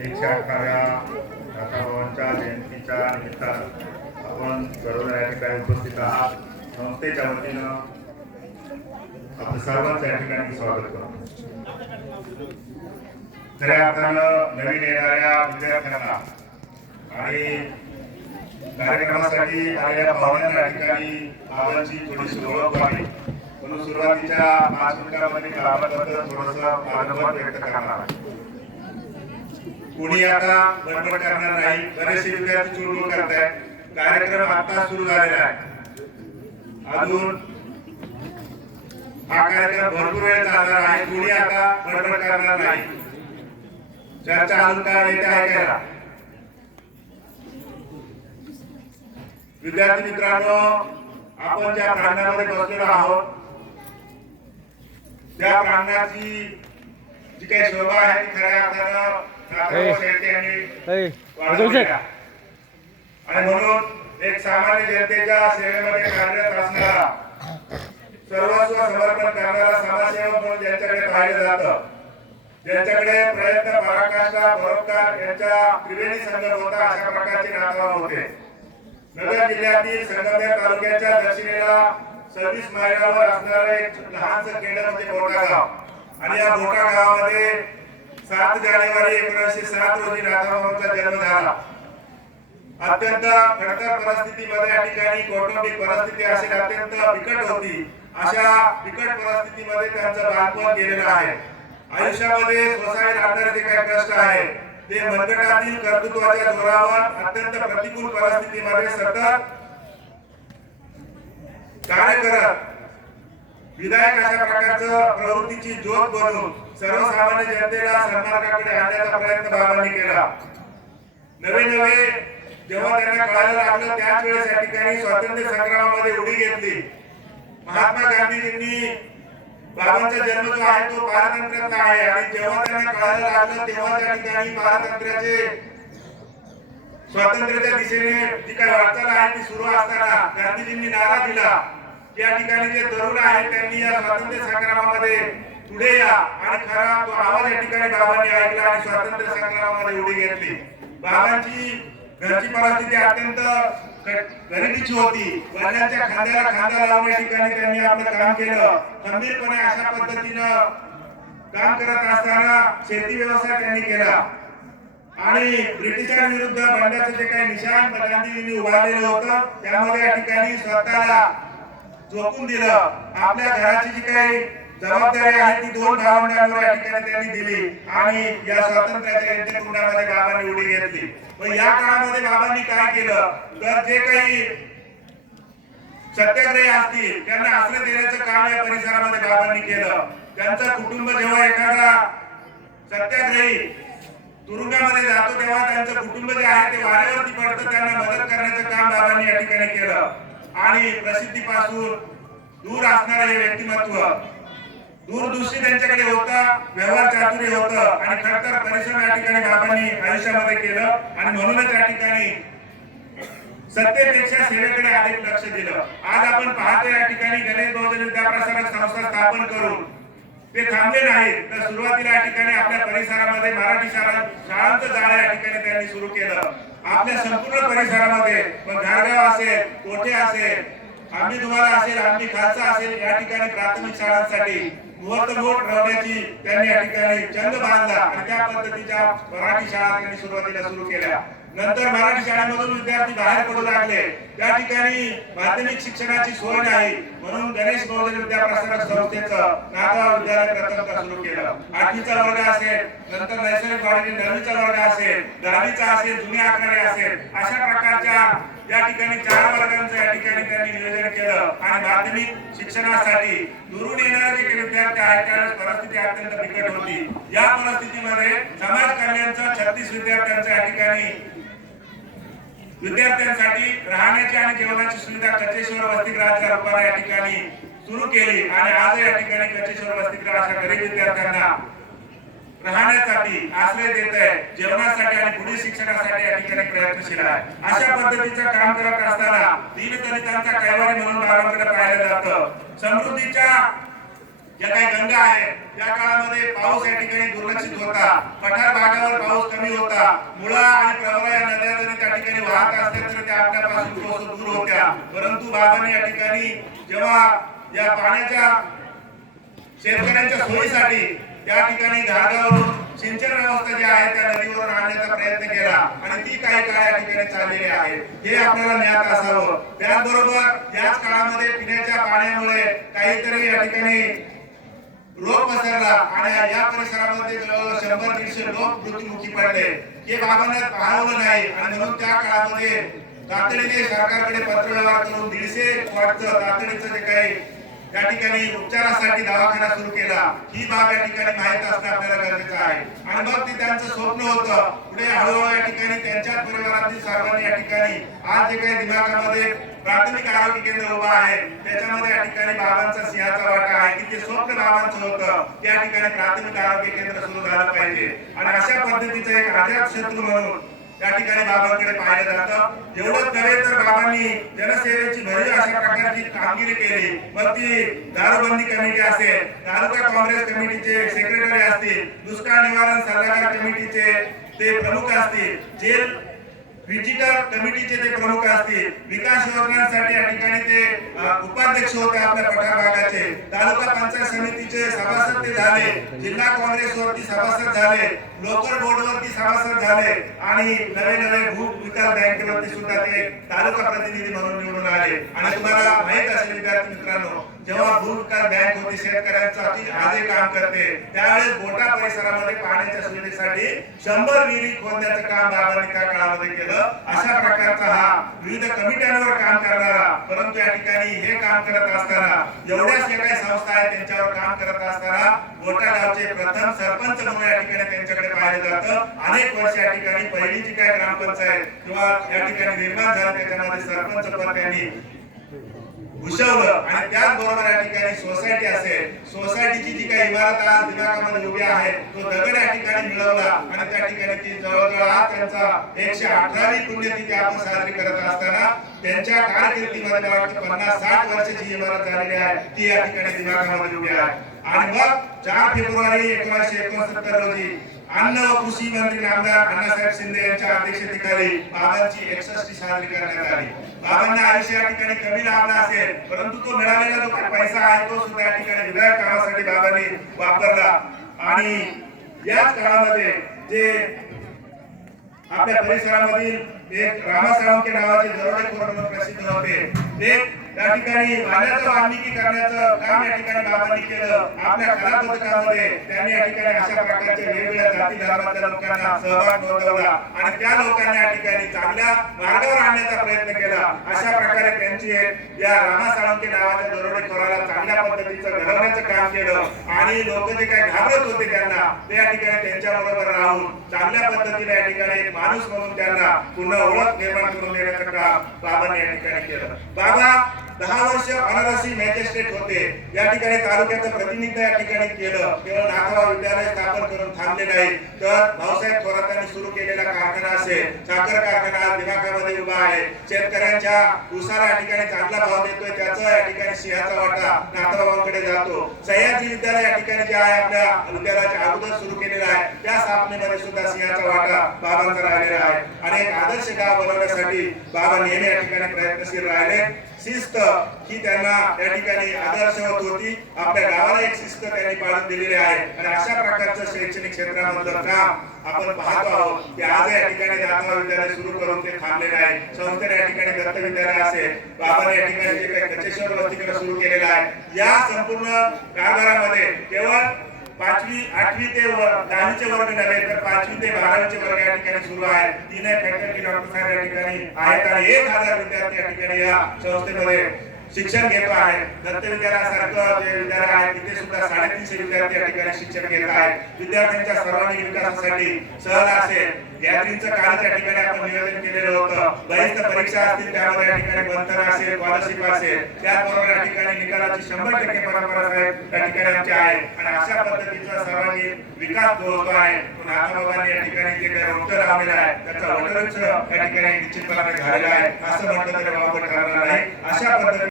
एकशे अठराव्या दाताबाबांच्या जयंतीच्या निमित्तानं आपण सर्व या ठिकाणी उपस्थित आहात. संस्थेच्या वतीनं आपलं सर्वांचं या ठिकाणी स्वागत करतो. खऱ्या अर्थानं नवीन येणाऱ्या विद्यार्थ्यांना आणि कार्यक्रमासाठी आलेल्या पाहुण्यांना ठिकाणी बाबांची थोडीशी ओळख व्हावी. म्हणून सुरुवातीच्या पाच मिनिटांमध्ये मी बाबांबद्दल थोडस व्यक्त करणार आहे कुणी आता बडबड करणार नाही बरेचसे विद्यार्थी चुळबुळ आहे कार्यक्रम आता सुरू झालेला आहे. अजून हा कार्यक्रम भरपूर वेळ चालणार आहे. कुणी आता बडबड करणार नाही. चर्चा अजून काय येते ऐकायला विद्यार्थी मित्रांनो आपण ज्या प्रांगणामध्ये बसलेलो आहोत त्या प्रांगणाची जी काही शोभा आहे खऱ्या अर्थानं आणि म्हणून एक सामान्य जनतेच्या सेवेमध्ये कार्यरत असणारा सर्वस्व समर्पण करणारा समाजसेवक म्हणून ज्यांच्याकडे पाहिलं जातं ज्यांच्याकडे प्रयत्न पराकाष्ठा परोपकार यांच्या त्रिवेणी संगम होता अशा प्रकारचे नाथाभाऊ होते. नगर जिल्ह्यातील संगमनेर तालुक्याच्या दक्षिणेला सव्वीस मैलावर असणारं एक लहानसं केंद्र म्हणजे मोठा गाव आणि या मोठा गावामध्ये सात जानेवारी एकोणीसशे सात रोजी राधाबाबांचा जन्म झाला. अत्यंत खडतर परिस्थितीमध्ये या ठिकाणी कौटुंबिक परिस्थिती असेल अत्यंत बिकट होती. अशा बिकट परिस्थितीमध्ये त्यांचं बालपण गेलेलं आहे. आयुष्यामध्ये स्वतः लागणारे जे काही कष्ट आहे ते मनगटातील कर्तृत्वाच्या जोरावर अत्यंत प्रतिकूल परिस्थितीमध्ये सतत कार्य करत विधायक अशा प्रकारचं प्रवृत्तीची ज्योत बनून सर्वसामान्य जनतेला सन्मार्गाकडे आणण्याचा प्रयत्न बाबांनी केला. नवे नवे जेव्हा त्यांना कळायला लागलं त्याच वेळेस या ठिकाणी स्वातंत्र्य संग्रामामध्ये उडी घेतली. महात्मा गांधीजींनी बाबांचा जन्म जो आहे तो पारतंत्र्यातला आहे. आणि जेव्हा त्यांना कळायला लागलं तेव्हा त्या ठिकाणी पारतंत्र्याचे स्वातंत्र्याच्या दिशेने जी काही वाटचाल आहे ती सुरू असताना गांधीजींनी नारा दिला. या ठिकाणी जे तरुण आहेत त्यांनी या स्वातंत्र्य संग्रामामध्ये पुढे या. आणि खरा तो आवाज या ठिकाणी बाबांनी ऐकला आणि स्वातंत्र्य संग्रामामध्ये उडी घेतली. बाबांची घरची परिस्थिती अत्यंत गरिबीची होती. वडिलांच्या खांद्याला खांदा लावून या ठिकाणी त्यांनी आपलं काम केलं. खंबीरपणे अशा पद्धतीनं काम करत असताना शेती व्यवसाय त्यांनी केला. आणि ब्रिटिशांविरुद्ध बंडाचं जे काही निशाण गांधीजींनी उभारलेलं होतं त्यामध्ये या ठिकाणी स्वतःला झोकून दिलं. आपल्या घराची जी काही जबाबदारी आहे ती दोन भावंडांवर या ठिकाणी त्यांनी दिली आणि या स्वातंत्र्याच्या यंत्रकुंडामध्ये बाबांनी उडी घेतली. पण या काळामध्ये बाबांनी काय केलं? तर जे काही सत्याग्रही असतील त्यांना आश्रय देण्याचं काम या परिसरामध्ये बाबांनी केलं. त्यांचं कुटुंब जेव्हा एखादा सत्याग्रही तुरुंगामध्ये जातो तेव्हा त्यांचं कुटुंब जे आहे ते वाऱ्यावरती पडतं त्यांना मदत करण्याचं काम बाबांनी या ठिकाणी केलं. आणि प्रसिद्धीपासून दूर असणारं हे व्यक्तिमत्व. दूरदृष्टी त्यांच्याकडे होता व्यवहार चातुर्य होतं. आणि खरतर परिश्रम या ठिकाणी बाबांनी आयुष्यामध्ये केलं. आणि म्हणूनच या ठिकाणी सत्तेपेक्षा सेवेकडे अधिक लक्ष दिलं. आज आपण पाहतो या ठिकाणी गणेश बहुजन विद्याप्रसारक संस्था स्थापन करून ते थांबले नाहीत. तर सुरुवातीला या ठिकाणी आपल्या परिसरामध्ये मराठी शाळा शाळांचं जाळं या ठिकाणी त्यांनी सुरू केलं. आपल्या संपूर्ण परिसरामध्ये मग घारगाव असेल कोठे असेल आम्ही तुम्हाला असेल आम्ही खालसा असेल या ठिकाणी प्राथमिक शाळांसाठी मुहूर्तमोठ ठरवण्याची त्यांनी या ठिकाणी चंद बांधला. आणि त्या पद्धतीच्या मराठी शाळा त्यांनी सुरुवातीला सुरू केल्या. नंतर मराठी शाळांमधून विद्यार्थी बाहेर पडू लागले. त्या ठिकाणी माध्यमिक शिक्षणाची सोय नाही म्हणून गणेश बहुजन विद्याप्रसारक संस्थेचं नागाव विद्यालय प्रथमतः सुरू केलं. आठवीचा वर्ग असेल नंतर नैसर्गिक वाढीने नववीचा वर्ग असेल दहावीचा असेल जुन्या आकडे असेल अशा प्रकारच्या या ठिकाणी चार वर्गांचं या ठिकाणी त्यांनी नियोजन केलं. आणि माध्यमिक शिक्षणासाठी दुरून येणारे जे विद्यार्थी आहेत त्यावेळेस परिस्थिती अत्यंत बिकट होती. या परिस्थितीमध्ये समाज कल्याणचं छत्तीस विद्यार्थ्यांचं या ठिकाणी विद्यार्थ्यांसाठी राहण्याची आणि जेवणाची सुविधा कचेश्वर वसतिगृहाच्या रूपाने या ठिकाणी सुरू केली आणि आज या ठिकाणी कचेश्वर वसतिगृह अशा गरीब विद्यार्थ्यांना राहण्यासाठी आश्रय देत आहे जेवणासाठी आणि पुढील शिक्षणासाठी या ठिकाणी प्रयत्नशील आहे. अशा पद्धतीचं काम करत असताना दीनदलितांचा कैवारी म्हणून बाबांकडे पाहिलं जातं. समृद्धीच्या ज्या काही गंगा आहेत त्या काळामध्ये पाऊस या ठिकाणी दुर्लक्षित होता पठार भागावर पाऊस कमी होता मुळा आणि प्रवरा या नद्या जरी त्या ठिकाणी वाहत असल्या तरी त्या आपल्यापासून थोडंसं दूर होत्या. परंतु बाबांनी या ठिकाणी जेव्हा या पाण्याच्या शेतकऱ्यांच्या सोयीसाठी त्या ठिकाणी घाटावरून सिंचन व्यवस्था जी आहे त्या नदीवरून आणण्याचा प्रयत्न केला आणि ती काही काळ या ठिकाणी चाललेली आहे. हे आपल्याला ज्ञात असावं. त्याचबरोबर याच काळामध्ये पिण्याच्या पाण्यामुळे काहीतरी या ठिकाणी रोग पसरला आणि या परिसरामध्ये जवळजवळ शंभर दीडशे लोक मृत्युमुखी पडले. हे बाबांना पाहवलं नाही आणि म्हणून त्या काळामध्ये तातडीने सरकारकडे पत्रव्यवहार करून दीडशे वाटचं तातडीचं जे काही त्या ठिकाणी उपचारासाठी दवाखाना सुरू केला. ही बाब या ठिकाणी माहीत असणं आपल्याला गरजेचं आहे. आणि मग ते त्यांचं स्वप्न होतं. पुढे हळूहळू या ठिकाणी त्यांच्याच परिवारातील सर्वांनी या ठिकाणी आज जे काही दिमागामध्ये प्राथमिक आरोग्य केंद्र उभं आहे त्याच्यामध्ये या ठिकाणी बाबांचा सिंहाचा वाटा आहे की ते स्वप्न बाबांचं होतं त्या ठिकाणी प्राथमिक आरोग्य केंद्र सुरू झालं पाहिजे. आणि अशा पद्धतीचं एक अजात शत्रू म्हणून त्या ठिकाणी बाबांकडे पाहिलं जातं. एवढंच नव्हे तर बाबांनी जनसेवेची भरी अशा प्रकारची कामगिरी केली. मग ती दारूबंदी कमिटी असेल तालुका काँग्रेस कमिटीचे सेक्रेटरी असतील दुष्काळ निवारण सल्लागार कमिटीचे ते प्रमुख असतील जेल व्हिजिटर कमिटीचे ते प्रमुख असतील. विकास योजनांसाठी या ठिकाणी ते उपाध्यक्ष होते आपल्या पठार भागाचे तालुका पंचायत समितीचे सभासद ते झाले. जिल्हा काँग्रेसवरती सभासद झाले. लोकल बोर्डवरती सभासद झाले. आणि नवे नवे भू विकास बँकेवरती सुद्धा ते तालुका प्रतिनिधी म्हणून निवडून आले. आणि तुम्हाला माहीत असेल विद्यार्थी मित्रांनो जेव्हा भू विकास बँक होती शेतकऱ्यांसाठी आजही काम करते. त्यावेळेस बोटा परिसरामध्ये पाण्याच्या सुविधेसाठी शंभर विहिरी खोदण्याचं काम बाबांनी त्या काळामध्ये केलं. अशा प्रकारचा हा विविध कमिट्यांवर काम करणारा परंतु या ठिकाणी हे काम करत असताना एवढ्याच जे काही संस्था आहेत त्यांच्यावर काम करत असताना गोटा गावचे प्रथम सरपंच म्हणून या ठिकाणी त्यांच्याकडे पाहिलं जातं. अनेक वर्ष या ठिकाणी पहिली जी काय ग्रामपंचायत किंवा या ठिकाणी निर्माण झालं त्याच्यामध्ये सरपंच पद त्यांनी भूषवलं आणि त्याचबरोबर या ठिकाणी सोसायटी असेल. सोसायटीची जी काही इमारत आज दिमागामध्ये उभी आहे तो दगड या ठिकाणी मिळवला आणि त्या ठिकाणी ती जवळजवळ आज त्यांचा एकशे अठरावी पुण्यतिथी आपण साजरी करत असताना त्यांच्या कारकिर्दीमध्ये मला वाटतं पन्नास साठ वर्षाची इमारत झालेली आहे ती या ठिकाणी दिमागामध्ये उभी आहे. आणि मग चार फेब्रुवारी एकोणीसशे एकोणसत्तर रोजी अन्न व कृषी मंत्री आमदार अण्णासाहेब शिंदे यांच्या अध्यक्षतेखाली बाबांची एकसष्टी साजरी करण्यात आली. बाबांना आयुष्य या ठिकाणी कमी लाभला असेल परंतु तो मिळालेला जो पैसा आहे तो सुद्धा या ठिकाणी विधायक कामासाठी बाबांनी वापरला. आणि याच काळामध्ये जे आपल्या परिसरामधील एक रामा साळुंके नावाचे दरोडेखोर म्हणून प्रसिद्ध होते ते या ठिकाणी पाण्याचं वाल्मिकी करण्याचं काम या ठिकाणी बाबांनी केलं. आपल्या कला पथकामध्ये त्यांनी या ठिकाणी अशा प्रकारच्या वेगवेगळ्या जाती धर्माच्या लोकांना सहभाग नोंदवला आणि त्या लोकांना या ठिकाणी चांगल्या मार्गावर आणण्याचा प्रयत्न केला. अशा प्रकारे त्यांची या रामा साळुंके नावाच्या दरोडेखोराला चांगल्या पद्धतीचं घडवण्याचं काम केलं. आणि लोक जे काही घाबरत होते त्यांना ते या ठिकाणी त्यांच्या बरोबर राहून चांगल्या पद्धतीने या ठिकाणी एक माणूस म्हणून त्यांना पुन्हा ओळख निर्माण करून देण्याचं काम बाबांनी या ठिकाणी केलं. बाबा दहा वर्ष अनारसी मॅजिस्ट्रेट होते. या ठिकाणी तालुक्याचं प्रतिनिधित्व या ठिकाणी केलं. केवळ नाथवा विद्यालय स्थापन करून थांबले नाही. तर भाऊसाहेब थोरातांनी सुरू केलेला कारखाना असेल साखर कारखाना आज उभा आहे. शेतकऱ्यांच्या उसाला या ठिकाणी चांगला भाव देतोय. त्याचा या ठिकाणी सिंहाचा वाटा नाथाबाबांकडे जातो. सह्याद्री विद्यालय या ठिकाणी जे आहे आपल्या विद्यालयाच्या अगोदर सुरू केलेला आहे. त्या स्थापनेमध्ये सुद्धा सिंहाचा वाटा बाबांचा राहिलेला आहे. आणि एक आदर्श गाव बनवण्यासाठी बाबा नेहमी या ठिकाणी प्रयत्नशील राहिले. शिस्त ही त्यांना या ठिकाणी आदर्शवत होती. आपल्या गावाला एक शिस्त त्यांनी पाळून दिलेली आहे. आणि अशा प्रकारचं शैक्षणिक क्षेत्रामधलं काम आपण पाहतो आहोत की आज या ठिकाणी दातवा विद्यालय सुरू करून ते थांबलेले आहे संस्थेने या ठिकाणी दत्त विद्यालय असेल बाबा या ठिकाणी जे काही कचेश्वर वसतिगृह सुरू केलेलं आहे या संपूर्ण कारभारामध्ये केवळ पाचवी आठवी ते दहावीचे वर्ग नव्हे तर पाचवी ते बारावीचे वर्ग या ठिकाणी सुरू आहे. तीन फॅकल्टी डॉक्टर साहेब या ठिकाणी आहेत. आणि एक हजार विद्यार्थी या ठिकाणी या संस्थेमध्ये शिक्षण घेतो आहे. दत्त विद्यालयासारखं जे विद्यालय आहे तिथे सुद्धा साडेतीनशे विद्यार्थी या ठिकाणी शिक्षण घेत आहेत. विद्यार्थ्यांच्या सर्वांगीण विकासासाठी सहल असेल. गॅदरिंगचं काल त्या ठिकाणी आपण नियोजन केलेलं होतं. बहिस्त परीक्षा असतील त्यामध्ये या ठिकाणी बंतर असेल स्कॉलरशिप असेल. त्याचबरोबर या ठिकाणी निकालाची शंभर टक्के परंपरा साहेब या ठिकाणी आमची आहे. आणि अशा पद्धतीचा सर्वांगीण विकास जो होतो आहे तो नाथाबाबांनी या ठिकाणी जे काही रोपटं लावलेलं आहे त्याचा वटवृक्ष या ठिकाणी निश्चितपणाने झालेला आहे. असं म्हटलं तरी बाबा ठरणार नाही. अशा पद्धतीने